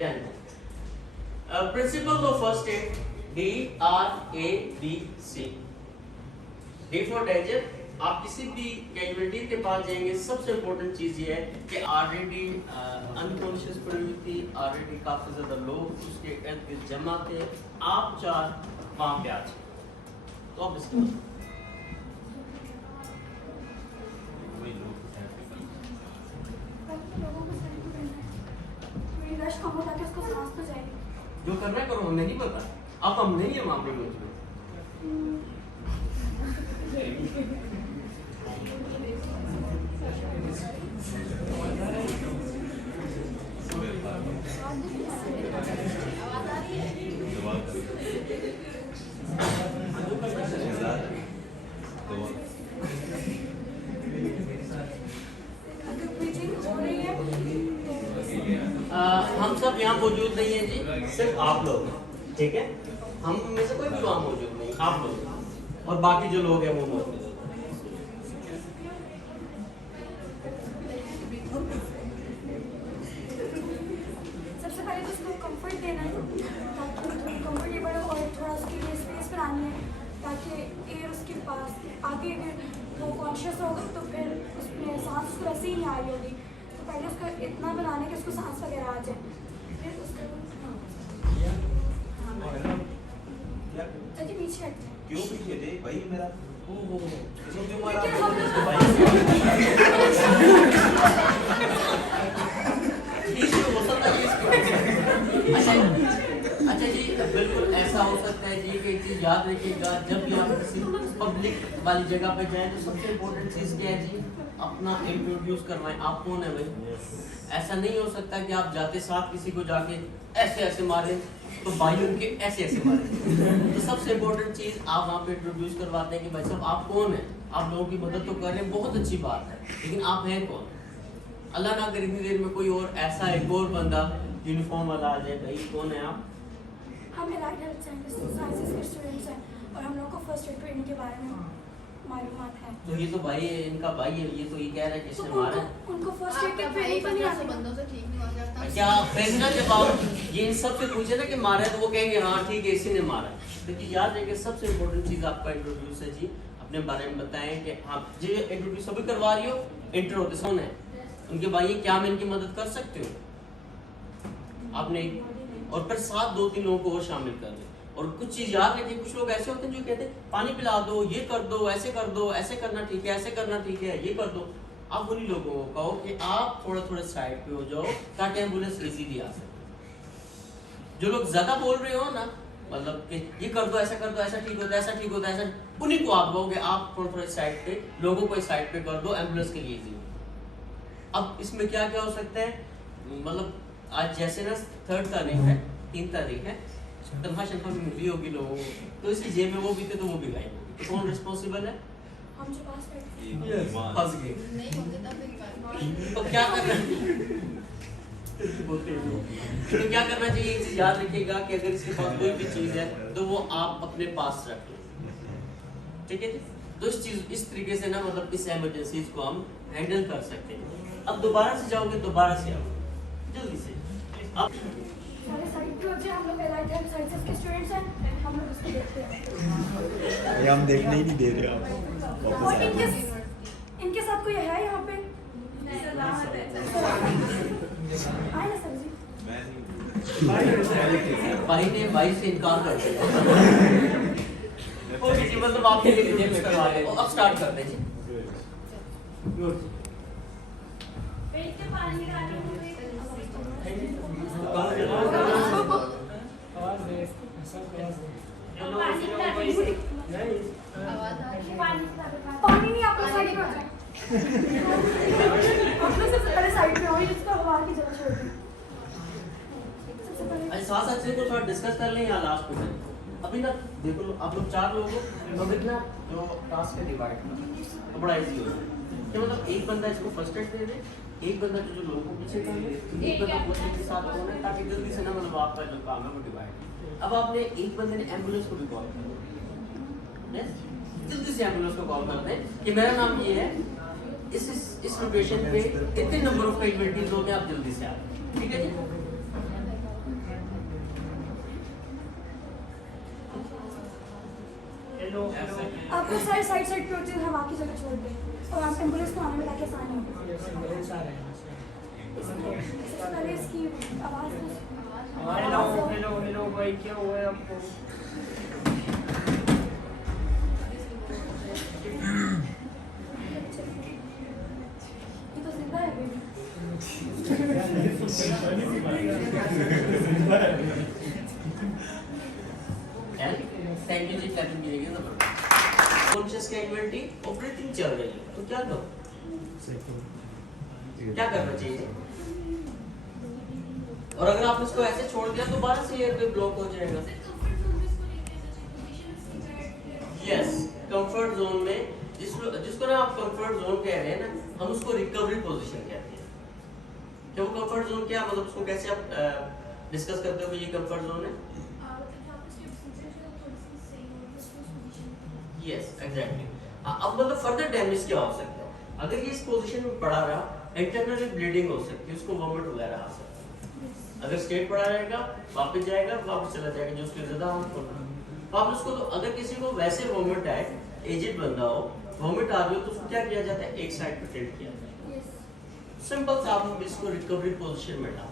Done. Principle of first aid, DRABC। D for danger. आप किसी भी कैजुअलिटी के पास जाएंगे, सबसे इम्पोर्टेंट चीज ये है कि ऑलरेडी अनकॉन्शियस पड़ी हुई थी, ऑलरेडी काफी ज्यादा लोग उसके इर्द गिर्द जमा थे, आप चार वहां पे आ जाए तो आप इसके जो करना है करो, हमें नहीं पता, अब हम नहीं है मामले में। हम सब यहाँ मौजूद नहीं है जी, सिर्फ आप लोग, ठीक है? हम में से कोई भी वहाँ मौजूद नहीं, आप लोग और बाकी जो लोग हैं वो मौजूद हैं। सबसे पहले तो उसको कंफर्ट देना है, ताकि कंफर्टेबल हो और थोड़ा उसके लिए स्पेस बनानी है ताकि एयर उसके पास आगे, अगर वो कॉन्शियस होगा तो फिर उसमें सांस उसको वैसे ही नहीं आ रही होगी, तो पहले उसको इतना बनाना है कि उसको सांस वगैरह आ जाए, फिर उसको चलिए पीछे हटते हैं। क्यों पीछे थे भाई मेरा? इसको क्यों मारा? लेकिन हम लोग अच्छा जी, बिल्कुल ऐसा हो सकता है जी कि एक चीज याद रखिएगा, जब भी आप किसी पब्लिक वाली जगह पे जाएं तो सबसे इम्पोर्टेंट चीज क्या है जी, अपना इंट्रोड्यूस करवाएं, आप कौन है भाई। ऐसा नहीं हो सकता कि आप जाते साथ किसी को जाके ऐसे ऐसे मारे तो भाई उनके ऐसे ऐसे मारे। तो सबसे इम्पोर्टेंट चीज आप वहाँ पे इंट्रोड्यूस करवाते हैं कि भाई साहब आप कौन है, आप लोगों की मदद तो कर रहे हैं, बहुत अच्छी बात है, लेकिन आप हैं कौन। अल्लाह ना करे इतनी देर में कोई और ऐसा एक और बंदा यूनिफॉर्म वाला आ जाए, भाई कौन है आप? हम एलाइड हेल्थ साइंसेस के स्टूडेंट्स हैं और हम लोग को फर्स्ट एड ट्रेनिंग के बारे में मालूमात है। तो ये तो भाई है, इनका भाई है, ये तो ये कह रहा है कि तो इसने मारा है। उनको फर्स्ट एड की ट्रेनिंग तो नहीं आती। बंदों से ठीक नहीं हो जाता। क्या फिर ना जब आप ये इन सब से पूछे ना कि मारा है तो वो कहेंगे हाँ ठीक है इसी ने मारा है। लेकिन याद रखिए सबसे इम्पोर्टेंट चीज आपका इंट्रोड्यूस है जी, अपने बारे में बताएं कि आप जी इंट्रोड्यूस अभी करवा रही हो, इंट्रो के सोन है उनके भाई, क्या मैं इनकी मदद कर सकती हूँ आपने, और फिर साथ 2-3 लोगों को और शामिल कर दे। और कुछ चीज याद रखिए, कुछ लोग ऐसे होते हैं जो कहते हैं पानी पिला दो, ये कर दो, ऐसे कर दो, ऐसे करना ठीक है, ऐसे करना ठीक है, ये कर दो। आप उन्हीं लोगों को कहो कि आप थोड़ा थोड़ा साइड पे हो जाओ ताकि एम्बुलेंस इजीली आ सके। जो लोग ज्यादा बोल रहे हो ना, मतलब कि ये कर दो, ऐसा कर दो, ऐसा ठीक होता है, ऐसा ठीक होता है, ऐसा, उन्हीं को आप कहोगे आप थोड़ा थोड़ा साइड पे, लोगों को साइड पे कर दो, एम्बुलेंस के लिए इजी। अब इसमें क्या क्या हो सकता है, मतलब आज जैसे ना 3 तारीख है, 3 तारीख है, तनख्वाह शनख्वाह भी मिली होगी लोगों को, तो इसी जेब में वो भी थे तो वो भी गायब हो गए, तो कौन रिस्पॉन्सिबल है? हम जो पास करते फंस गए। नहीं होंगे तब फिर तो क्या करना तो क्या करना चाहिए, एक चीज याद रखिएगा कि अगर इसके पास कोई भी चीज है तो वो आप अपने पास रख लो, ठीक है जी। तो इस तरीके से ना, मतलब इस इमरजेंसीज को हम हैंडल कर सकते हैं। अब दोबारा से जाओगे, दोबारा से आओ जल्दी से। अब सारे साइड पे होते हैं, हम लोग एलाइड हेल्थ साइंसेस के स्टूडेंट्स हैं, हम लोग उसको देखते हैं। ये हम देखने ही नहीं दे रहे आप। और इनके साथ कोई है यहाँ पे? आए ना सर जी। भाई से इनकार कर दिया। ओके जी, मतलब आप ये लीजिए मैं करवा रहे हो। अब स्टार्ट करते हैं जी। गुड। पानी नहीं, आप लोग साइड पे हो जाए। आप लोग सबसे पहले साइड पे हो, इसको हवा की जगह छोड़ दो। सबसे पहले अच्छा साथ साथ से थोड़ा डिस्कस कर लें या लास्ट में करें? अभी ना देखो आप लोग 4 लोग हो, तो ना जो टास्क है डिवाइड तो बड़ा इजी हो जाए कि मतलब एक बंदा इसको फर्स्ट एड दे दे, एक बंदा जो लोगों को पीछे कर ले, एक बंदा दूसरे के साथ होना है, ताकि जल्दी से ना मतलब आपका जो काम है वो डिवाइड। अब आपने एक बंदे ने एम्बुलेंस को भी कॉल कर दिया, जल्दी से एम्बुलेंस को कॉल करते हैं कि मेरा नाम ये है, इस लोकेशन पे इतने नंबर ऑफ कैजुअलिटीज हो गए, आप जल्दी से आ, ठीक है जी। आपको साइड साइड साइड पे होती है, हवा की जगह छोड़ दें और आप एम्बुलेंस को आने में ताकि आसानी हो। इससे पहले इसकी आवाज़ हेलो भाई, क्या हुआ है आपको? ये तो जिंदा है बेबी। थैंक यू जी, क्लैपिंग कीजिएगा ना। कॉन्शियस का इन्वेंटरी ऑपरेटिंग चल रही है तो क्या करो, क्या करना चाहिए? और अगर आप इसको ऐसे छोड़ दिया तो 12 से एयर पे ब्लॉक हो जाएगा। यस, कंफर्ट जोन में जिसको ना आप कंफर्ट जोन कह रहे हैं ना, हम उसको रिकवरी पोजीशन कहते हैं। क्या वो कंफर्ट जोन क्या मतलब उसको कैसे आप डिस्कस करते हो कि ये कंफर्ट जोन है? Yes exactly. अब मतलब फर्दर डैमेज क्या हो सकता है? अगर ये इस पोजीशन में पड़ा रहा, इंटरनली ब्लीडिंग हो सकती है, उसको वॉमिट वगैरह आ सकता है। अगर स्टेट पड़ा रहेगा, वापस जाएगा, वापस चला जाएगा, जो उसके ज्यादा हार्मफुल है। वापस उसको तो अगर किसी को वैसे वॉमिट आए, एजेड बंदा हो, वॉमिट आ रही हो, तो उसको क्या किया जाता है? एक साइड पे टिल्ट किया जाता है। सिंपल सा आप इसको रिकवरी पोजीशन में डाल।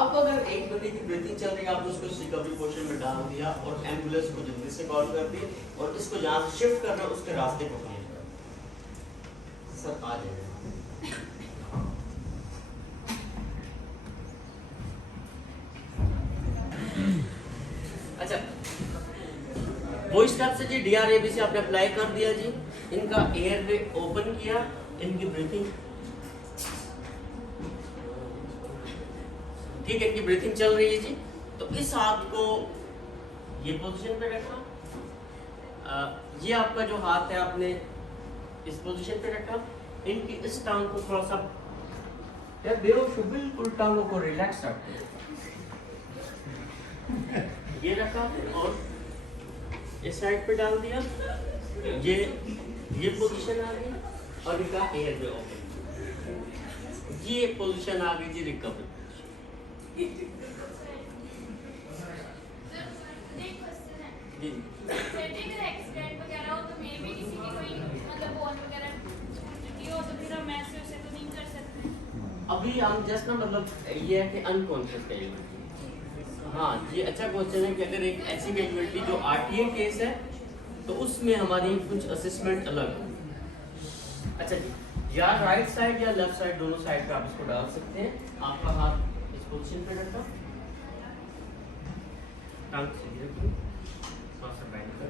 अब अगर एक बंदे की ब्रीथिंग चल रही है, आपने उसको रिकवरी पोजीशन में डाल दिया और एम्बुलेंस को जल्दी से कॉल कर दी और इसको जहाँ से शिफ्ट करना है उसके रास्ते को क्लियर कर। सर आ जाएगा। अच्छा, वो स्टेप से जी DRABC आपने अप्लाई कर दिया जी, इनका एयर वे ओपन किया, इनकी ब्रीथिंग ठीक है, इनकी ब्रीथिंग चल रही है जी। तो इस हाथ को ये पोजीशन पे रखा, ये आपका जो हाथ है आपने इस पोजीशन पे रखा, इनकी इस टांग को थोड़ा सा यार बेहोश बिल्कुल टांगों को रिलैक्स रखते हैं, ये रखा और इस साइड पे डाल दिया, ये पोजीशन आ गई और इनका एयर वे ओपन, ये पोजीशन आ गई जी रिकवरी। जी अभी हम जस्ट ना मतलब ये है कि अनकॉन्शियस कैजुअलिटी। हाँ ये अच्छा क्वेश्चन है कि अगर एक ऐसी कैजुअलिटी जो RTA केस है तो उसमें हमारी कुछ असेसमेंट अलग है। अच्छा जी, या राइट साइड या लेफ्ट साइड दोनों साइड पे आप इसको डाल सकते हैं। आपका हाथ इस पोजीशन पे रखा, टांग सीधी रखिए, थोड़ा सा बेंड कर,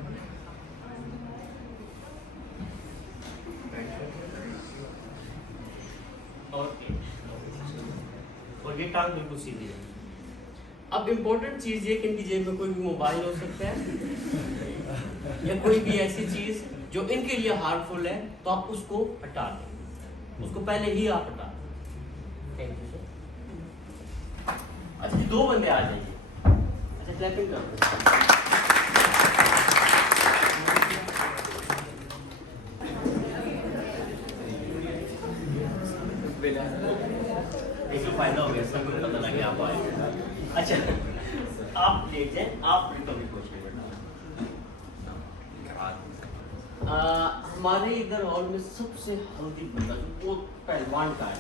और ये टांग बिल्कुल सीधी है। अब इम्पोर्टेंट चीज ये कि इनकी जेब में कोई भी मोबाइल हो सकता है या कोई भी ऐसी चीज जो इनके लिए हार्मफुल है, तो आप उसको हटा दें, उसको पहले ही आप हटा दें। Thank you sir. अच्छा जी, 2 बंदे आ जाइए। अच्छा क्लैपिंग कर दो। एक फायदा हो गया, सबको पता लग गया आप आए। अच्छा आप लेट जाए, आप रिकवरी पोजीशन में डालें। हमारे इधर हॉल में सबसे हेल्दी बंदा जो वो पहलवान का है,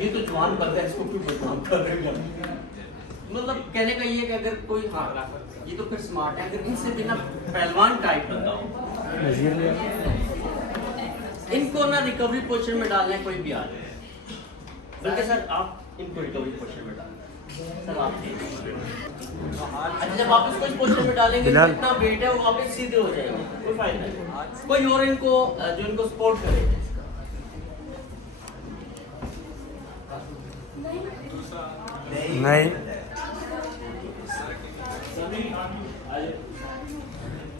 ये तो जवान बंदा है, इसको क्यों बदनाम कर रहे हैं? मतलब कहने का ये कि अगर कोई हाँ ये तो फिर स्मार्ट है, अगर इनसे बिना पहलवान टाइप बंदा हो, इनको ना रिकवरी पोजीशन में डालना है, कोई भी आ जाए। बल्कि सर आप इनको रिकवरी पोजीशन में डालें। सर आप अच्छा जब आप इसको इस पोजीशन में डालेंगे तो इतना वेट है वो वापस सीधे हो जाएंगे, कोई फायदा नहीं। कोई और इनको जो इनको सपोर्ट करेगा। नहीं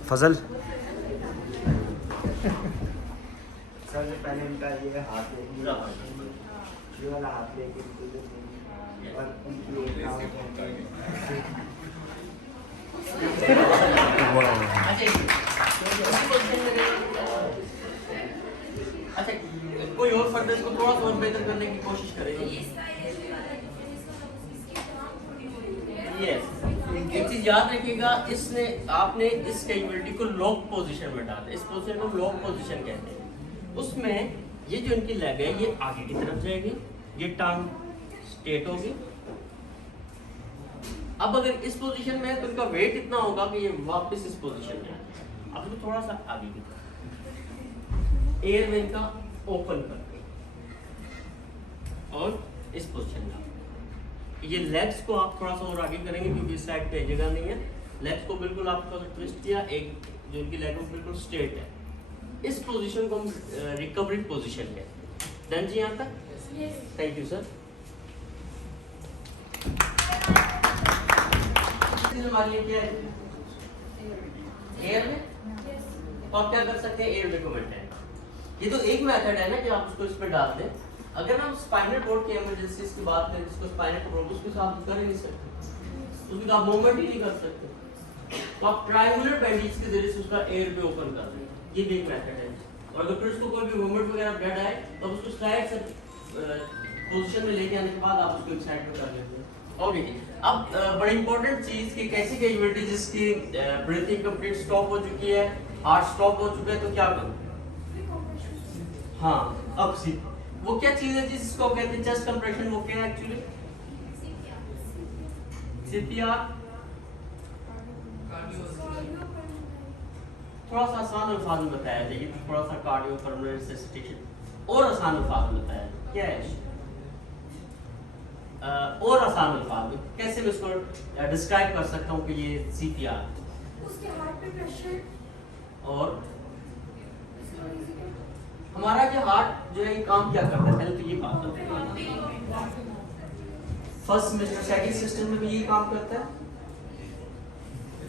फजल सर से पहले इनका ये हाथ लेके, ये वाला हाथ लेके इनको जो और उनकी एक टांग को अच्छा कोई और फर्दर इसको थोड़ा सा और बेहतर करने की कोशिश करेंगे। यस एक चीज याद रखिएगा, इसने आपने इस कैजुअलिटी को लॉक पोजीशन में डाला, इस पोजीशन को लॉक पोजीशन कहते हैं। उसमें ये जो इनकी लेग है ये आगे की तरफ जाएगी, ये टांग स्ट्रेट होगी। अब अगर इस पोजीशन में है तो इनका वेट इतना होगा कि ये वापस इस पोजीशन में है। अब तो थोड़ा सा आगे की तरफ एयर में इनका ओपन करके और इस पोजीशन में ये लेग्स को आप थोड़ा सा और आगे करेंगे क्योंकि इस साइड पे जगह नहीं है। लेग्स को बिल्कुल आप थोड़ा सा ट्विस्ट किया, एक जो इनकी लेग है बिल्कुल स्ट्रेट है। इस पोजीशन को हम रिकवरी पोजीशन कहते हैं। डन जी यहाँ तक? Thank you sir. हमारे लिए क्या है? एयर में तो आप क्या कर सकते हैं? एयर में कमेंट है। ये तो एक मेथड है ना कि आप उसको इसमें डाल दें। अगर हम स्पाइनल कोड की इमरजेंसीज की बात करें, जिसको स्पाइनल कोड उसके साथ कर ही नहीं सकते, उसकी आप मूवमेंट ही नहीं कर सकते, तो आप ट्रायंगुलर बैंडेज के जरिए से उसका एयर पे ओपन कर दें। ये भी एक मेथड है। और अगर फिर उसको कोई भी मूवमेंट वगैरह ब्लड आए तो उसको साइड से पोजीशन में लेके आने के बाद आप उसको एक साइड पे कर लेते हैं। ओके जी। अब बड़ी इंपॉर्टेंट चीज कि कैसी कैजुअलिटी जिसकी ब्रीथिंग कंप्लीट स्टॉप हो चुकी है, हार्ट स्टॉप हो चुका है, तो क्या करूं? हाँ, अब सी वो क्या चीज है जिसको कहते हैं चेस्ट कंप्रेशन? वो क्या है एक्चुअली? सीपीआर। थोड़ा सा आसान अल्फाज में बताया जाए, थोड़ा सा कार्डियो पल्मोनरी रिससिटेशन और आसान अल्फाज में बताया जाए। क्या है और आसान अल्फाज में कैसे मैं इसको डिस्क्राइब कर सकता हूँ कि ये सीपीआर? उसके हार्ट पे प्रेशर और हमारा जो हार्ट जो है ये काम क्या करता है, पहले तो ये बात है। फर्स्ट सेमेस्टर सेकंड सिस्टम में भी ये काम करता है।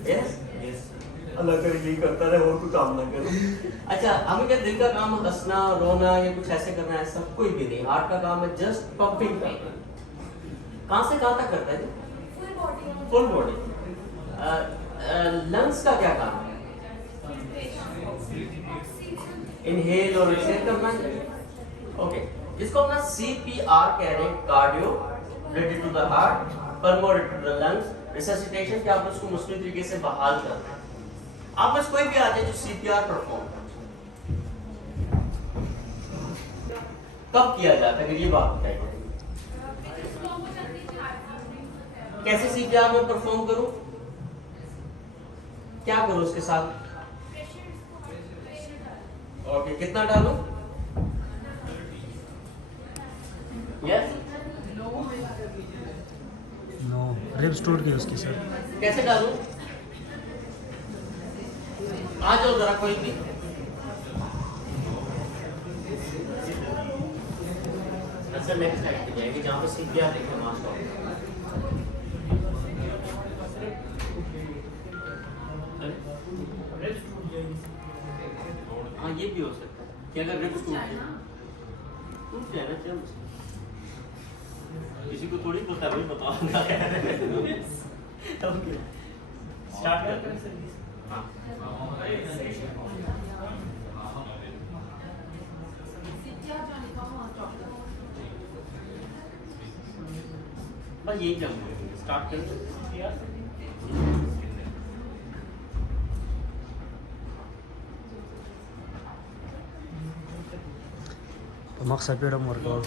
यस अल्लाह करे यही करता रहे और कोई काम ना करे। अच्छा, हमें क्या दिल का काम हंसना रोना या कुछ ऐसे करना है? सब कोई भी नहीं। हार्ट का काम है जस्ट पंपिंग करना। कहाँ से कहाँ तक करता है? Full body. Full body. Lungs का क्या काम है? इनहेल और एक्सहेल करना है। ओके, जिसको हम ना सीपीआर कह रहे हैं, cardio related to the heart, pulmonary to the lungs, resuscitation कि आप उसको मुस्लिम तरीके से बहाल करना है। आप बस कोई भी आ जाए जो सीपीआर परफॉर्म कब किया जाता है, अगर ये बात बताइए कैसे सीपीआर में परफॉर्म करूं, क्या करूं उसके साथ? ओके, कितना डालूं? यस नो रिब्स टूट गए उसके सर। कैसे डालूं? आ जाओ जरा कोई भी। अच्छा, नेक्स्ट साइड पे जाएगी जहां पे सीपीआर देखें मास्टर। हाँ, ये भी हो सकता है कि अगर रिब्स टूट जाए ना, चल किसी को थोड़ी पता है, बताऊंगा। ओके, स्टार्ट करते हैं। हाँ, बस यही जम स्टार्ट करें। मकसद पे वर्कआउट।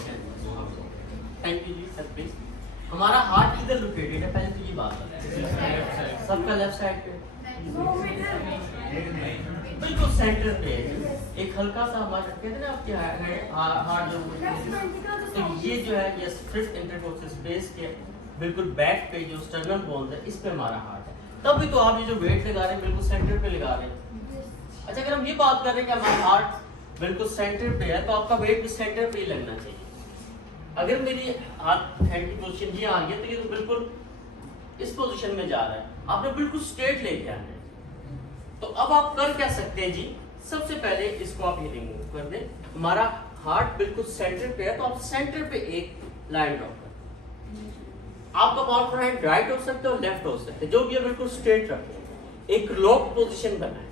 थैंक यू जी सर। प्लीज, हमारा हार्ट इधर लोकेटेड है, पहले तो ये बात है। सबका लेफ्ट साइड पे बिल्कुल सेंटर पे है। एक हल्का सा हमारा कहते हैं ना आपके हार्ट जो, तो ये जो है ये फिफ्थ इंटरकोस्टल स्पेस के बिल्कुल बैक पे जो स्टर्नम बोन्स है, इस पे हमारा हार्ट है। तब भी तो आप ये जो वेट लगा रहे हैं बिल्कुल सेंटर पे लगा रहे हैं। अच्छा, अगर हम ये बात कर रहे हैं कि हमारा हार्ट बिल्कुल सेंटर पे है तो आपका वेट भी सेंटर पे ही लगना चाहिए। अगर मेरी हाथ हैंड की पोजीशन ये आ रही है तो ये तो बिल्कुल इस पोजीशन में जा रहा है, आपने बिल्कुल स्ट्रेट लेके आना है। तो अब आप कर क्या सकते हैं जी? सबसे पहले इसको आप ये रिमूव कर दें। हमारा हार्ट बिल्कुल सेंटर पे है तो आप सेंटर पे एक लाइन ड्रॉ कर। आपका पावर हैंड राइट हो सकता है और लेफ्ट हो सकता है, जो भी है बिल्कुल स्ट्रेट रखें। एक लॉक पोजीशन बनाएं।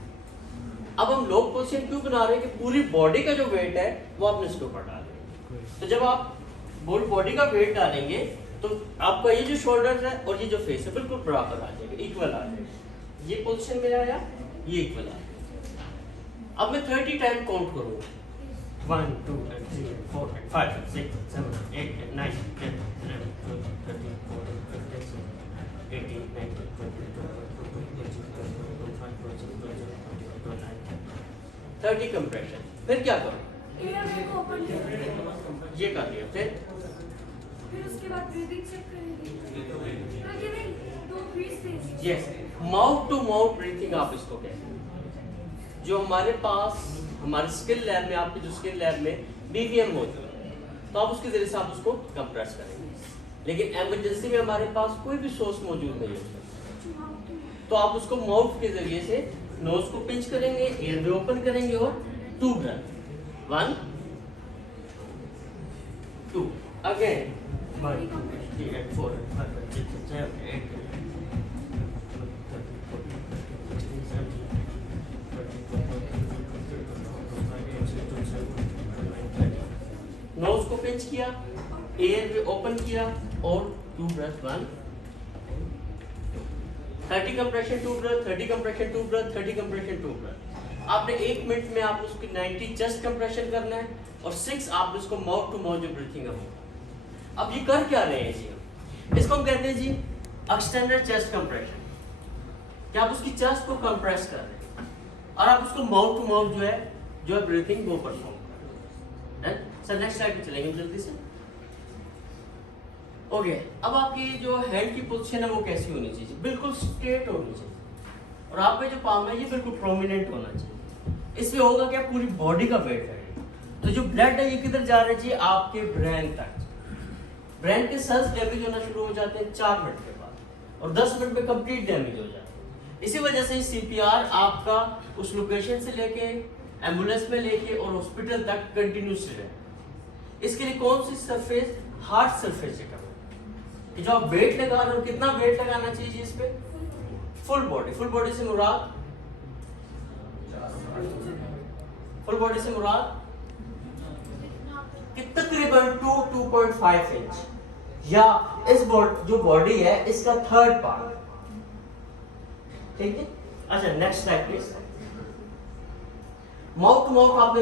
अब हम लॉक पोजीशन क्यों बना रहे हैं कि पूरी बॉडी का जो वेट है वो आपने इसके ऊपर डालेंगे। तो जब आप बॉडी का वेट डालेंगे तो आपका ये जो शोल्डर है और ये जो फेस है बिल्कुल बराबर आ जाएगा, इक्वल आ जाएगा। ये पोजीशन में आया, ये इक्वल आ जाएगा। अब मैं 30 टाइम काउंट करूँगा, 1 2 3 4 5 6 7 8 9 10 11 12 13 14 15 16 18 19 20 30 कंप्रेशन। फिर क्या करो, एयर को ओपन करेंगे, ये कर लिया, फिर उसके बाद ब्रीदिंग चेक करेंगे। तो ये नहीं, तो ब्रीथ लीजिए। Yes, mouth to mouth breathing आप इसको कहते हैं। जो हमारे पास हमारे स्किल लैब में, आपके जो स्किल लैब में BVM मौजूद है, तो आप उसके जरिए से आप उसको कंप्रेस करेंगे। लेकिन एमरजेंसी में हमारे पास कोई भी सोर्स मौजूद नहीं है, तो आप उसको माउथ के जरिए से नोज को पिंच करेंगे, एयर में ओपन करेंगे और 2 ब्रेथ, 1 2 अगेन 1 3 4 5 6 7 8 नोज को पिंच किया, एयर में ओपन किया और 2 breath, 1 30 compression 2 breath, 30 compression 2 breath, 30 compression 2 breath. आपने 1 मिनट में आप उसकी 90 चेस्ट कंप्रेशन करना है और 6 आप उसको माउथ टू माउथ जो ब्रीथिंग है वो। अब ये कर क्या रहे हैं जी, इसको हम कहते हैं जी एक्सटेंडेड चेस्ट कंप्रेशन। क्या आप उसकी चेस्ट को कंप्रेस कर रहे हैं और आप उसको माउथ टू माउथ जो है ब्रीथिंग वो परफॉर्म कर रहे हैं। सर नेक्स्ट स्लाइड पे चलेंगे जल्दी से। ओके, अब आपकी जो हैंड की पोजीशन है वो कैसी होनी चाहिए, बिल्कुल स्ट्रेट होनी चाहिए और आप पे जो पाम है ये बिल्कुल प्रोमिनेंट होना चाहिए। इसमें होगा क्या, पूरी बॉडी का वेट है। तो जो ब्लड है ये किधर जा रहा है जी, आपके ब्रेन तक। ब्रेन के सेल्स डैमेज होना शुरू हो जाते हैं 4 मिनट के बाद और 10 मिनट में कंप्लीट डैमेज हो जाते हैं। इसी वजह से CPR आपका उस लोकेशन से लेके एम्बुलेंस में लेके और हॉस्पिटल तक कंटिन्यूसली रहे। इसके लिए कौन सी सरफेस, हार्ड सरफेस से करना कि जो आप वेट लगा रहे हो, कितना वेट लगाना चाहिए इस पे, फुल बॉडी। फुल बॉडी से मुराद, फुल बॉडी से मुराद कि तकरीबन 2.5 इंच या इस जो बॉडी है इसका 3rd पार्ट। ठीक है, अच्छा next slide please. Mouth to mouth आपने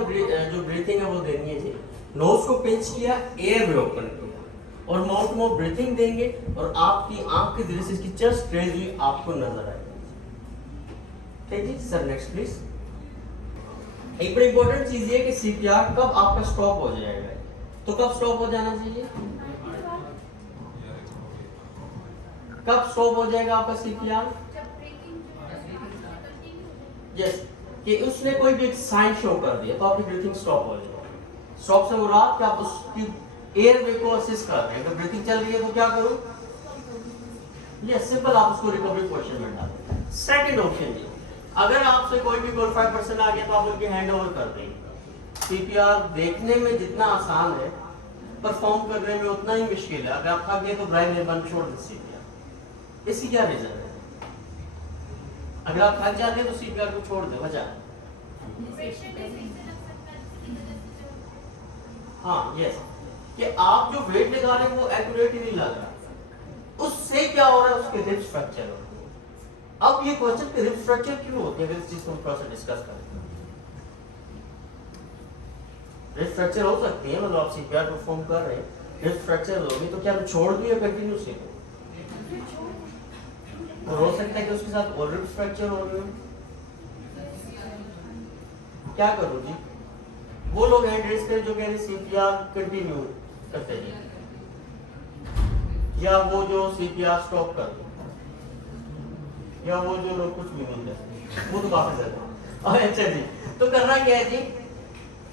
जो ब्रीथिंग है वो देनी है जी। नोज को पिंच किया, एयर में ओपन किया और माउथ टू माउथ ब्रीथिंग देंगे और आपकी आंख के जरिए से इसकी चेस्ट रेज हुई आपको नजर आएगी। ठीक है सर, नेक्स्ट प्लीज। एक बड़ी इंपॉर्टेंट चीज ये कि CPR कब आपका स्टॉप हो जाएगा, तो कब स्टॉप हो जाना चाहिए, कब स्टॉप हो जाएगा आपका CPR, यस कि उसने कोई भी एक साइन शो कर दिया तो आपकी ब्रीथिंग स्टॉप हो जाएगी। स्टॉप से मुराद कि आप उसकी एयर वे को असिस्ट कर रहे हैं। अगर ब्रीथिंग चल रही है तो क्या करूं, ये सिंपल आप उसको रिकवरी पोजीशन में डालें। सेकंड ऑप्शन जी, अगर आपसे कोई भी क्वालिफाइड पर्सन आ गया तो आप उनकी हैंड ओवर कर देंगे। CPR देखने में जितना आसान है परफॉर्म करने में उतना ही मुश्किल है। अगर आप थक गए तो ब्राइन ने बंद छोड़ दे CPR। इसकी क्या रीजन है, अगर आप थक जाते हैं तो CPR को छोड़ दे, वजह हाँ यस कि आप जो वेट लगा रहे हैं वो एक्यूरेट ही नहीं लग रहा, उससे क्या हो रहा है, उसके रिब्स फ्रैक्चर हो रहे हैं। अब ये क्वेश्चन कि रिब्स फ्रैक्चर क्यों होते हैं, इस चीज को थोड़ा सा डिस्कस करें। रिब्स फ्रैक्चर हो सकती है, मतलब आप CPR परफॉर्म कर रहे हैं, रिब्स फ्रैक्चर होगी तो क्या छोड़ दिए कंटिन्यूसली, और हो सकता है कि उसके साथ और रिब्स फ्रैक्चर हो रहे हो। क्या करूं जी, वो लोग हैं ड्रेस पे जो कह रहे CPR कंटिन्यू करते हैं या वो जो CPR स्टॉप कर दो या वो जो लोग कुछ भी नहीं करते, वो तो काफी ज्यादा। अच्छा जी, तो करना क्या है जी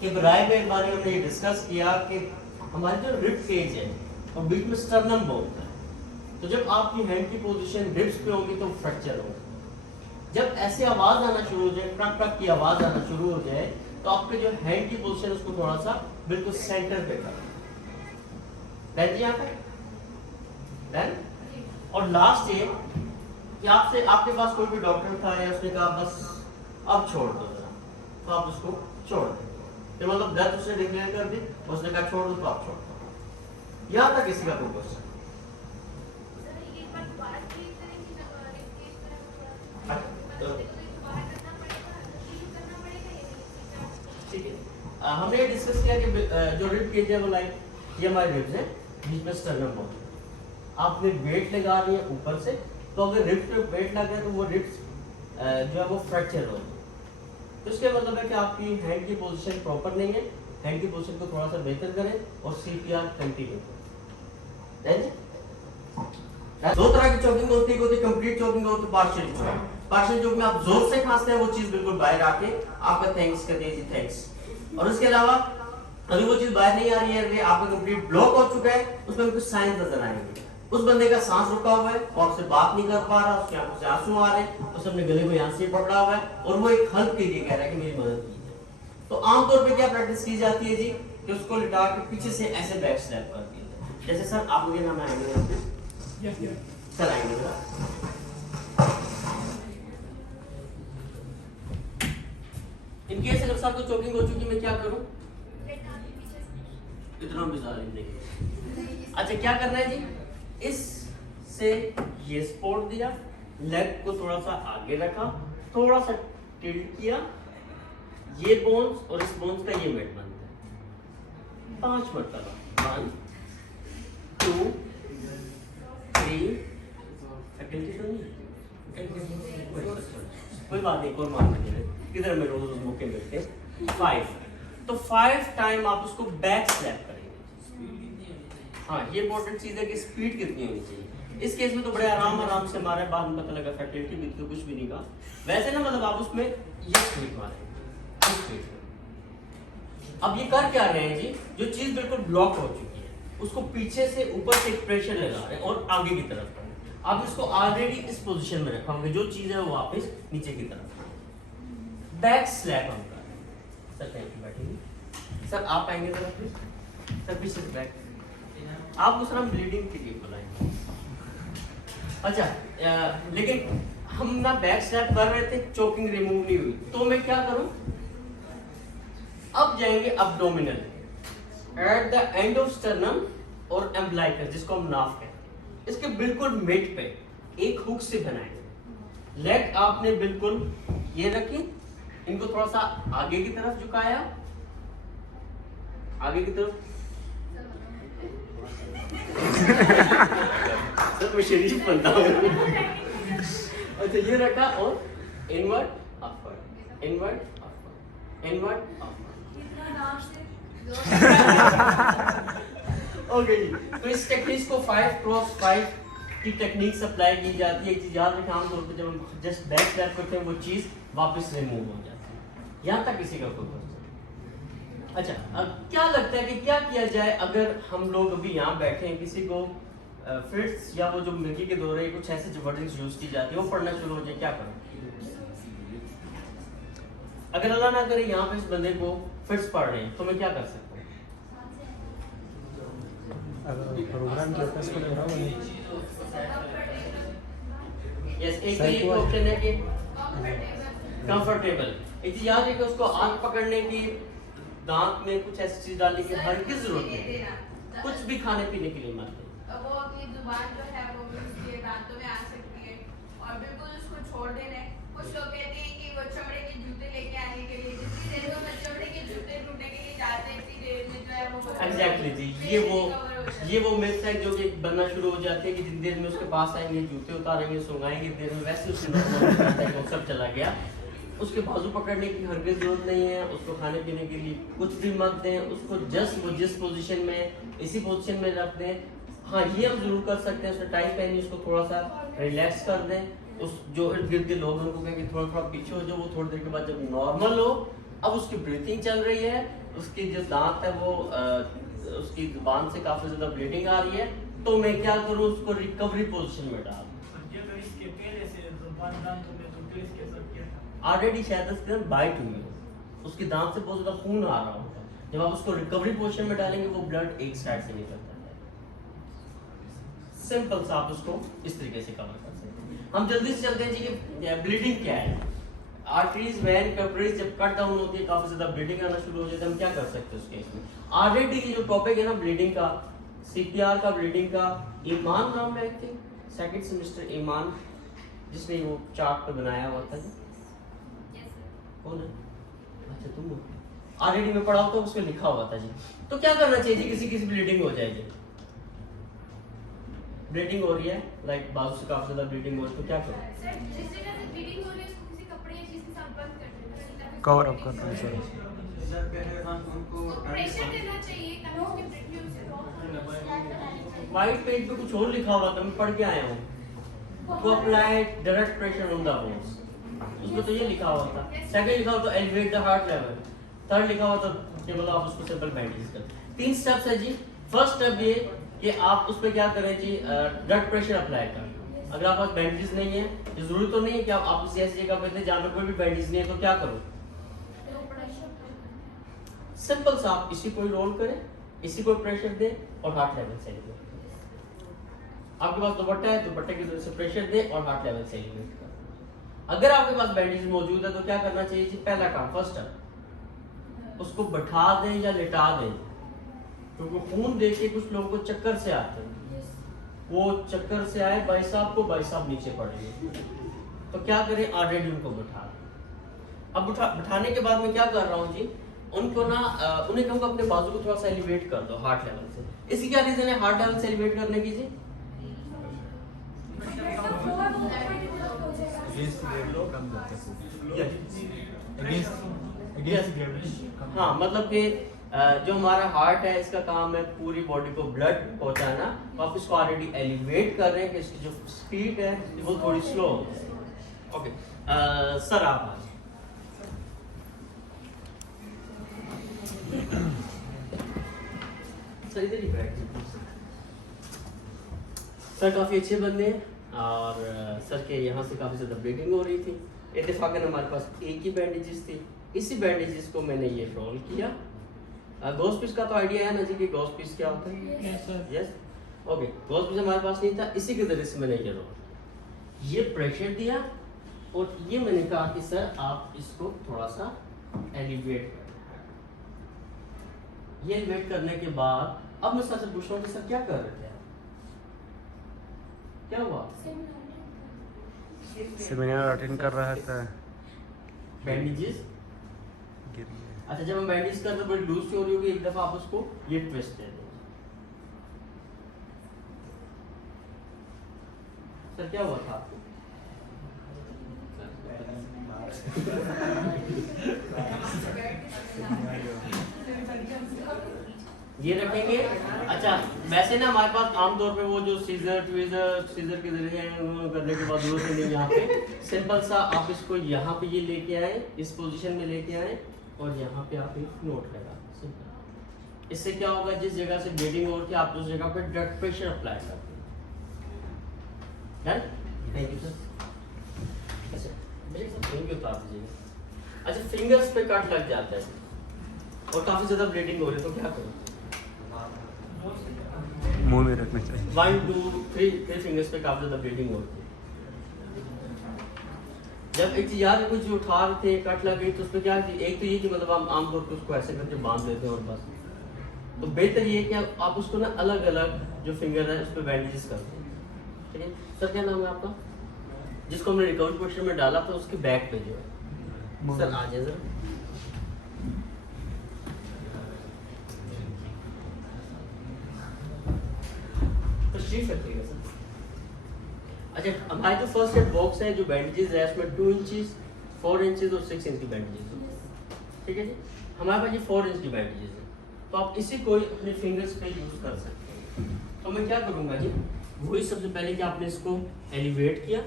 कि राय में बारे में हमने ये डिस्कस किया कि हमारी जो रिब केज है और बीच में स्टर्नम बोन है, तो जब आपकी हैंड की पोजीशन रिब्स पे होगी तो फ्रैक्चर होगा। जब ऐसे आवाज आना शुरू हो जाए, टक टक की आवाज आना शुरू हो जाए, तो आपके जो हैंड की पोजीशन उसको थोड़ा सा बिल्कुल सेंटर पे कर जी यहाँ पे डन। और लास्ट ये कि आपसे आपके पास कोई भी डॉक्टर था या उसने कहा बस अब छोड़ दो जरा, तो आप उसको छोड़ दें। तो मतलब डेथ उसने डिक्लेयर कर दी, उसने कहा छोड़ दो तो आप छोड़ दो। यहाँ तक किसी का कोई क्वेश्चन ठीक है, हमने ये डिस्कस किया कि जो रिब केज है वो लाइक ये हमारे रिब्स हैं, बीच में स्टर्नम मौजूद है। आपने वेट लगा रही है ऊपर से, तो अगर रिब्स पे वेट लग गया तो वो रिब्स जो है वो फ्रैक्चर हो जाए। तो इसका मतलब है कि आपकी हैंड की पोजीशन प्रॉपर नहीं है, हैंड की पोजीशन को थोड़ा सा बेहतर करें और सीपीआर कंटिन्यू करें। दो तरह की चोकिंग होती है, कंप्लीट चोकिंग होती है, पार्शियल चोकिंग। पार्शियल चोकिंग में आप जोर से खांसते हैं, वो चीज बिल्कुल बाहर आके आपका थैंक्स कहते हैं जी, थैंक्स। और उसके अलावा अभी वो चीज बाहर नहीं आ रही है, आपका कंप्लीट ब्लॉक हो चुका है, उसमें कुछ साइंस नजर आएंगे। उस बंदे का सांस रुका हुआ है और उससे बात नहीं कर पा रहा, उसके आंखों से आंसू आ रहे हैं, उसने अपने गले को यहाँ से पकड़ा हुआ है और वो एक हेल्प के लिए कह रहा है कि मेरी मदद कीजिए। तो आमतौर पे क्या प्रैक्टिस की जाती है जी, कि उसको लिटा के पीछे से ऐसे बैक स्टेप कर दिया जाए। जैसे सर आप मुझे नाम आएंगे सर आएंगे इन केस अगर सर को चोकिंग हो चुकी, मैं क्या करूं? इतना बिजार नहीं। अच्छा क्या करना है जी, इससे ये सपोर्ट दिया, लेग को थोड़ा सा आगे रखा, थोड़ा सा टिल्ट किया, ये बोन्स और इस बोन्स का ये वेट बनता है 5 मरतबा। 1 2 3 कोई बात नहीं, कोई मान नहीं, किधर में रोज मौके मिलते 5। तो 5 टाइम आप उसको बैक स्लैप करेंगे। हाँ ये इंपॉर्टेंट चीज है कि स्पीड कितनी होनी चाहिए। इस केस में तो बड़े आराम से मारे, बाद में पता लगा फैटिलिटी भी तो कुछ भी नहीं कहा। वैसे ना मतलब आप उसमें ये स्पीड मारेंगे। अब ये कर क्या रहे हैं जी, जो चीज बिल्कुल ब्लॉक हो चुकी है उसको पीछे से ऊपर से प्रेशर लगा रहे हैं और आगे की तरफ कर रहे हैं। आप इसको ऑलरेडी इस पोजीशन में रखा होंगे, जो चीज है वो वापस नीचे की तरफ बैक स्लैप हम कर रहे हैं। सर थैंक यू, बैठेंगे सर, आप आएंगे जरा प्लीज सर, पीछे से बैक। आपको सर हम ब्लीडिंग के लिए बुलाएंगे। अच्छा लेकिन हम ना बैक स्लैप कर रहे थे, चोकिंग रिमूव नहीं हुई, तो मैं क्या करूं, अब जाएंगे abdominal at the end of sternum और एम्ब्लाइकस, जिसको हम नाफ कहते हैं, इसके बिल्कुल मिड पे एक हुक से बनाएंगे। लेग आपने बिल्कुल ये रखी, इनको थोड़ा सा आगे की तरफ झुकाया, आगे की तरफ सर मैं शरीफ बनता हूँ। अच्छा ये रखा और invert upward, invert upward, invert upward. Okay ji, तो इस टेक्निक को 5x5 की टेक्निक अप्लाई की जाती है। एक चीज याद रखें, आमतौर पर जब हम जस्ट बैक स्लैप करते हैं वो चीज वापस रिमूव हो जाती है, यहाँ तक किसी का कोई क्वेश्चन? अच्छा अब क्या लगता है कि क्या किया जाए अगर हम लोग अभी यहाँ बैठे हैं, किसी को फिट्स या वो जो मिर्गी के दौरे कुछ ऐसे जबरदस्त यूज की जाती है, वो पढ़ना शुरू हो जाए, क्या करें? अगर अल्लाह ना करे यहाँ पे इस बंदे को फिट्स पड़ रहे हैं, तो मैं क्या कर सकता हूँ? प्रोग्राम के ऊपर इसको लग रहा है। यस, एक तो ये ऑप्शन है कि कंफर्टेबल। एक चीज याद है कि उसको आंख पकड़ने की, दांत में कुछ ऐसी चीज डालने की हरगिज जरूरत नहीं, कुछ भी खाने पीने के लिए मत दें। वो अपनी जुबान जो है वो भी उसके दांतों में आ सकती है और बिल्कुल उसको छोड़ देना है। कुछ लोग कहते हैं कि वो चमड़े के जूते लेके आने के लिए, जितनी देर में चमड़े के जूते ढूंढने के लिए जाते हैं, इतनी देर में जो है वो एग्जैक्टली जी, ये वो मिथ है जो कि बनना शुरू हो जाती है कि जितनी देर में उसके पास आएंगे, जूते उतारेंगे, सुंगाएंगे, देर में वैसे उसके सब चला गया। उसके बाजू पकड़ने की हरगिज जरूरत नहीं है, उसको खाने पीने के लिए कुछ भी मत दें, उसको जस्ट वो जिस पोजीशन में इसी पोजीशन में रख दें। हाँ ये हम जरूर कर सकते हैं, उसने टाइट पहनी, उसको थोड़ा सा रिलैक्स कर दें, उस जो इर्द गिर्द के लोग हैं उनको कहें कि थोड़ा थोड़ा पीछे हो जाओ, वो थोड़ी देर के बाद जब नॉर्मल हो, अब उसकी ब्रीथिंग चल रही है, उसकी जो दांत है वो उसकी जुबान से काफी ज्यादा ब्लीडिंग आ रही है, तो मैं क्या करूँ, उसको रिकवरी पोजीशन में डाल। ऑलरेडी शायद उसके अंदर बाइट हुई हो, उसके दांत से बहुत ज्यादा खून आ रहा होगा, जब आप उसको रिकवरी पोजीशन में डालेंगे वो ब्लड एक साइड से निकलता है। सिंपल सा आप उसको इस तरीके से कवर कर सकते हैं। हम जल्दी से चलते हैं जी कि ब्लीडिंग क्या है। आर्टरीज, वेन, कैपिलरीज जब कट डाउन होती है, काफी ज्यादा ब्लीडिंग आना शुरू हो जाता है, हम क्या कर सकते हैं उस केस में? ऑलरेडी जो टॉपिक है ना ब्लीडिंग का, सीपीआर का, ब्लीडिंग का, ईमान नाम है आई थिंक, सेकंड सेमेस्टर ईमान जिसने वो चार्ट पे बनाया हुआ था जी? Yes, sir. कौन है? अच्छा तुम हो। ऑलरेडी मैं पढ़ा तो उसमें लिखा हुआ था जी। तो क्या करना चाहिए जी? किसी किसी ब्लीडिंग हो जाएगी, ब्लीडिंग हो रही है, लाइक बाजू से काफी ज्यादा ब्लीडिंग हो रही है, तो क्या करो? सर, जिस जगह से ब्लीडिंग हो रही है उसको किसी कपड़े या चीज के साथ बंद कर देना ताकि कवर अप करना है सर। प्रेशर देना चाहिए ताकि उसके ब्लीडिंग से व्हाइट पेज पे कुछ और लिखा हुआ था, मैं पढ़ के आया हूँ। तो apply direct pressure on the bones, उसमें तो ये लिखा हुआ था। सेकंड लिखा हुआ था elevate the heart level. Third लिखा हुआ था केवल आप उसको सिंपल बैंडेज कर। 3 स्टेप्स है जी। फर्स्ट स्टेप ये कि आप उस पे क्या करें जी, ब्लड प्रेशर अप्लाई करें। अगर आपके पास बैंडेज नहीं है, ये जरूरी तो नहीं है कि आप किसी ऐसी जगह पे थे जहाँ पे कोई भी बैंडेज नहीं है, तो क्या करो? सिंपल सा आप इसी को रोल करें, इसी को प्रेशर दें और हार्ट लेवल से एलिवेट करें। आपके पास दुपट्टा है, दुपट्टे की वजह से प्रेशर दें और हार्ट लेवल से एलिवेट करें। अगर आपके पास बैंडेज मौजूद है तो क्या करना चाहिए जी? पहला काम, फर्स्ट स्टेप, उसको बैठा दें या लिटा दें, क्योंकि खून देख के कुछ लोगों को चक्कर से आते हैं। वो चक्कर से आए, भाई साहब को भाई साहब नीचे पड़ गए, तो क्या करें? ऑलरेडी उनको बैठा दें। अब बैठाने के बाद मैं क्या कर रहा हूँ जी, उनको ना उन्हें कहूँगा अपने बाजू को थोड़ा सा एलिवेट कर दो हार्ट लेवल से। इसकी क्या रीजन है हार्ट लेवल से एलिवेट करने की जी? हाँ, मतलब कि जो हमारा हार्ट है इसका काम है पूरी बॉडी को ब्लड पहुंचाना। आप इसको ऑलरेडी एलिवेट कर रहे हैं कि इसकी जो स्पीड है वो थोड़ी स्लो हो जाए। ओके सर, आप सर इधर ही बैठ। सर काफ़ी अच्छे बंदे हैं और सर के यहाँ से काफ़ी ज़्यादा ब्लीडिंग हो रही थी। इत्तेफाकन हमारे पास एक ही बैंडेजेस थी, इसी बैंडेजेस को मैंने ये रोल किया। गॉस पीस का तो आइडिया है ना जी कि गॉस पीस क्या होता है? Yes, okay. गॉस पीस हमारे पास नहीं था, इसी के जरिए से मैंने ये रोल, ये प्रेशर दिया और ये मैंने कहा कि सर आप इसको थोड़ा सा एलिवेट करें। ये एलिवेट करने के बाद अब मैं सर से पूछ रहा हूँ कि सर क्या कर रहे थे, क्या हुआ? सेमिनार अटेंड कर रहा था। बैंडेजेस, गिर गया। अच्छा जब हम बैंडेज करते हैं बड़ी लूज हो रही होगी, एक दफा आप उसको ये ट्विस्ट दे दें। सर क्या हुआ था आपको? ये रखेंगे। अच्छा वैसे ना हमारे पास आमतौर पे वो जो सीजर के जरिए करने के बाद जरूरत नहीं, यहाँ पे सिंपल सा आप इसको यहाँ पे ये लेके आए, इस पोजीशन में लेके आए और यहाँ पे आप एक नोट लगा। सिंपल, इससे क्या होगा, जिस जगह से ब्लीडिंग हो रही है आप उस जगह पे ब्लड प्रेशर अप्लाई करते हैं। Thank you sir. अच्छा मेरे साथ थैंक यू उतार दीजिएगा। अच्छा फिंगर्स पे कट लग जाता है और काफी ज्यादा ब्लीडिंग हो रही है तो क्या करो? मुंह में रखना चाहिए। 1 2 3 फिंगर्स पे काफी ज्यादा ब्लीडिंग हो रही है। जब एक चीज याद है, कुछ उठा रहे थे कट लग गई तो उसमें क्या थी, एक तो ये कि मतलब हम आमतौर पर उसको ऐसे करके बांध देते हैं और बस। तो बेहतर ये कि आप उसको ना अलग अलग जो फिंगर है उस पर बैंडेजेस करते हैं। ठीक है सर, क्या नाम है आपका? जिसको हमने रिकवरी पोस्टर में डाला था उसके बैक पे जो है। सर आ जाए जरा। तशरीफ रखिएगा सर। अच्छा हमारे जो फर्स्ट एड बॉक्स है, जो बैंडेजेस है उसमें 2 इंचेस 4 इंचेस और 6 इंच की बैंडेजेस है। ठीक है जी, हमारे पास ये 4 इंच की बैंडेजेस है, तो आप इसी को अपने फिंगर्स पे यूज कर सकते हैं। तो मैं क्या करूँगा जी, वही सबसे पहले कि आपने इसको एलिवेट किया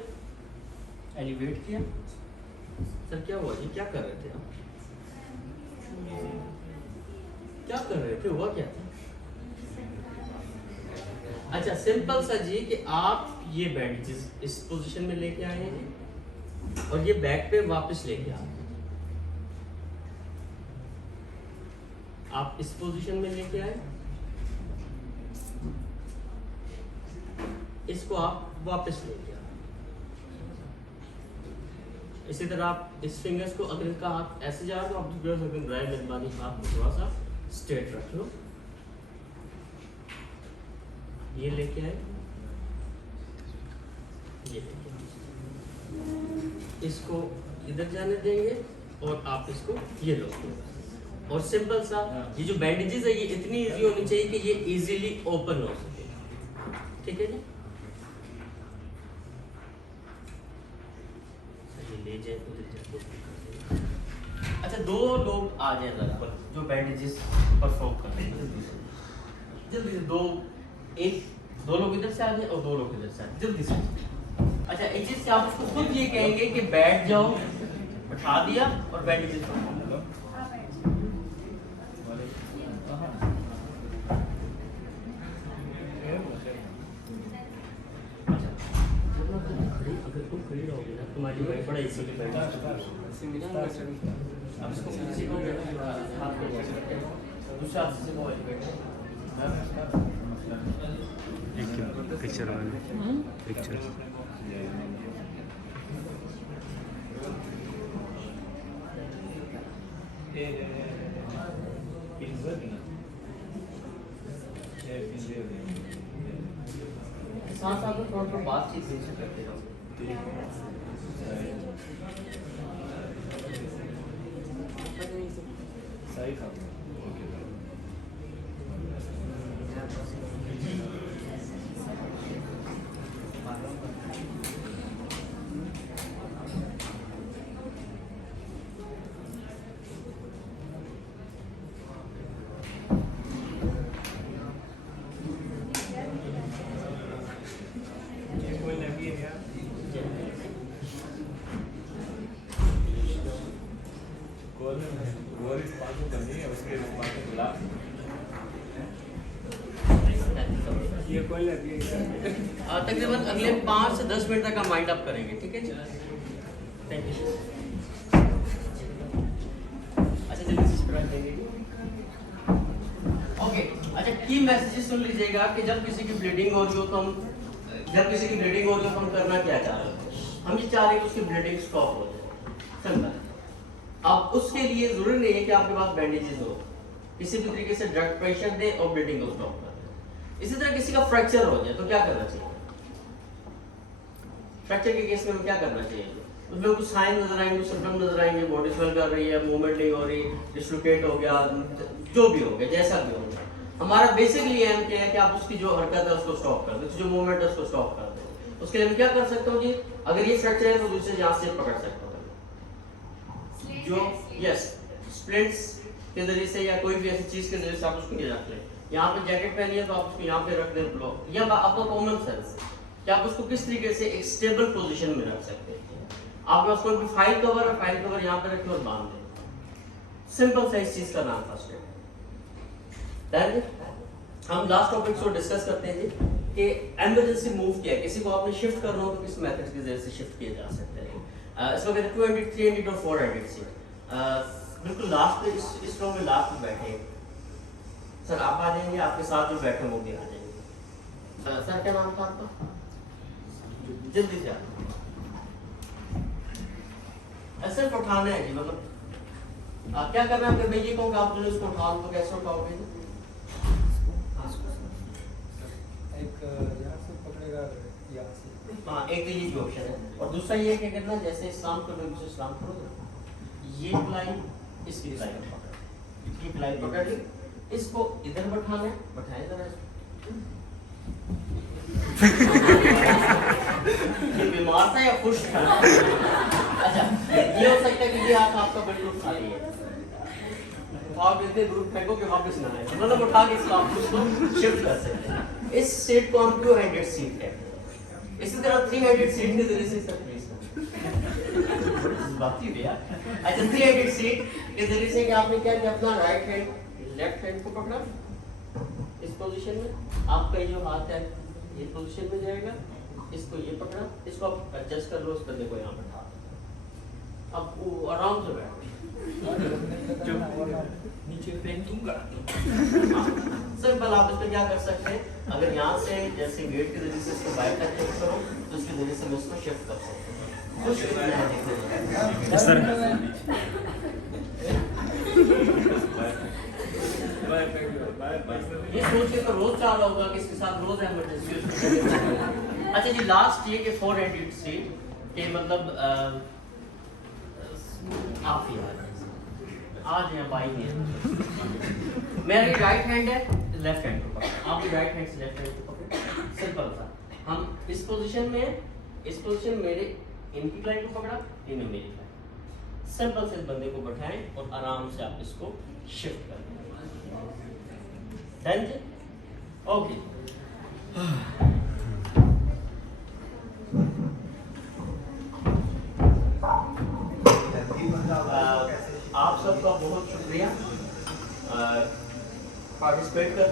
सर क्या हुआ जी, क्या कर रहे थे आप? क्या कर रहे थे, हुआ क्या था? अच्छा सिंपल सा जी कि आप ये बैंडेजेस इस पोजीशन में लेके आए हैं और ये बैक पे वापस लेके आए हैं। आप इस पोजीशन में लेके आए, इसको आप वापस लेके आए। इसी तरह आप इस फिंगर्स को, अगर इनका हाथ ऐसे जा रहा है तो आप थोड़ा सा ड्राई मेहरबानी हाथ को थोड़ा सा स्ट्रेट रख लो। ये लेके आए, ये लेके आए। इसको इधर जाने देंगे और आप इसको ये लो। और सिंपल सा ये जो बैंडेजेस है ये इतनी इजी होनी चाहिए कि ये इजीली ओपन हो सके। ठीक है जी, ले जाए उधर जाए। अच्छा, 2 लोग आ जाए जरा जो बैंडेजेस परफॉर्म कर रहे हैं, जल्दी से 2 लोग इधर से आ जाए और 2 लोग इधर से आ जाए, जल्दी से। अच्छा, एक चीज से आप उसको खुद ये कहेंगे कि बैठ जाओ, बैठा दिया और बैंडेजेस परफॉर्म करो। अगर तुम खड़ी रहोगे ना तुम्हारी वाइफ बड़ा इजी से बैठ अब इसको किसी को हाथ में दूसरा हाथ से मोबाइल बैठे एक पिक्चर वाले पिक्चर साथ साथ में थोड़ा बातचीत से करते रहो। सही था। तकरीबन अगले 5 से 10 मिनट तक हम माइंड अप करेंगे। ठीक है जी, थैंक यू। अच्छा, जल्दी से स्प्रेड देंगे। ओके, अच्छा, की मैसेजेस सुन लीजिएगा कि जब किसी की ब्लीडिंग हो रही हो तो हम करना क्या चाह रहे हैं। हम ये चाह रहे हैं कि उसकी ब्लीडिंग स्टॉप हो जाए। समझा? अब उसके लिए जरूरी नहीं है कि आपके पास बैंडेजेस हो, किसी भी तरीके से ड्रग प्रेशर दे और ब्लीडिंग को स्टॉप कर दे। इसी तरह किसी का फ्रैक्चर हो जाए तो क्या करना चाहिए? फ्रैक्चर के केस में हमें क्या करना चाहिए? उसमें कुछ साइन नजर आएंगे, सिम्टम नजर आएंगे, बॉडी स्वेल कर रही है, मूवमेंट नहीं हो रही, डिस्लोकेट हो गया, जो भी हो गया, जैसा भी हो गया, हमारा बेसिकली एम क्या है कि आप उसकी जो हरकत है उसको स्टॉप कर दो, जो मूवमेंट है उसको स्टॉप कर दो। उसके लिए हम क्या कर सकते हो जी? अगर ये फ्रैक्चर है तो दूसरे यहाँ से पकड़ सकते हो, जो यस स्प्लिंट्स के जरिए से या कोई भी ऐसी चीज के जरिए से आप उसको ये रख लें। यहाँ पे जैकेट पहनी है तो आप उसको यहाँ पे रख दें ब्लॉक, या आपका कॉमन सेंस कि आप उसको किस तरीके से एक स्टेबल पोजीशन में रख सकते हैं। आपके पास कोई भी फाइल कवर है, फाइल कवर यहाँ पे रखें और बांध दें। सिंपल सा इस चीज का नाम था स्टेप। हम लास्ट टॉपिक को डिस्कस करते हैं जी कि इमरजेंसी मूव किया, किसी को आपने शिफ्ट करना हो तो किस मेथड के जरिए से शिफ्ट किया जा सकता है। इसको कहते हैं 200, 300 और 400 सीट। बिल्कुल लास्ट पे इस रो में लास्ट में बैठे सर, आप आ जाएंगे, आपके साथ जो बैठे वो भी आ जाएंगे। सर क्या नाम था आपका? जल्दी से सिर्फ उठाना है जी, मतलब क्या करना है? अगर मैं ये कहूँगा आप जो इसको उठा लो तो कैसे उठाओगे? एक यहाँ से पकड़ेगा, यहाँ से। हाँ, एक तो ये भी ऑप्शन है, और दूसरा ये है कि करना जैसे इस्लाम को दूसरे इस्लाम करो, ये प्लाई इसकी प्लाई पकड़, ये प्लाई पकड़ ली, इसको इधर बैठाना है, बैठाए जरा ये बीमार था या खुश था? अच्छा, ये हो सकता है कि ये हाथ आपका बिल्कुल खाली है, आप इतने दूर फेंको कि वापस ना आए, मतलब उठा के इस्लाम को शिफ्ट कर सकते हैं। इस सीट को हम 200 सीट कहते हैं। इसी तरह 300 सीट के जरिए से सब बात ही भैया। अच्छा, 300 सीट के जरिए से कि आपने क्या किया, अपना राइट हैंड लेफ्ट हैंड को पकड़ा इस पोजीशन में, आपका जो हाथ है ये पोजीशन में जाएगा, इसको ये पकड़ा, इसको आप एडजस्ट कर लो, उस बंदे को यहाँ बैठा, अब वो आराम से बैठ नीचे फेंकूंगा। सिंपल आप इसमें क्या कर सकते हैं, अगर यहाँ से जैसे वेट के जरिए से इसको बाइक तक शिफ्ट करो तो इसके जरिए से मैं इसको शिफ्ट कर सकता हूँ। कुछ इस तरह ये सोच के तो रोज चाह रहा होगा कि इसके साथ रोज इमरजेंसी। अच्छा जी, लास्ट ये कि 400 सीट के मतलब आप ही आ जाइए, आज या बाई नहीं। मेरी राइट हैंड है, लेफ्ट हैंड को पकड़, आप भी राइट हैंड से लेफ्ट हैंड को पकड़। सिंपल सा, हम इस पोजीशन में हैं, इस पोजीशन मेरे इनकी क्लाइंट को पकड़ा, इन्हें मेरी क्लाइंट। सिंपल से इस बंदे को बैठाएं और आराम से आप इसको शिफ्ट कर दें। डन जी? ओके। आप सबका बहुत शुक्रिया पार्टिसिपेट कर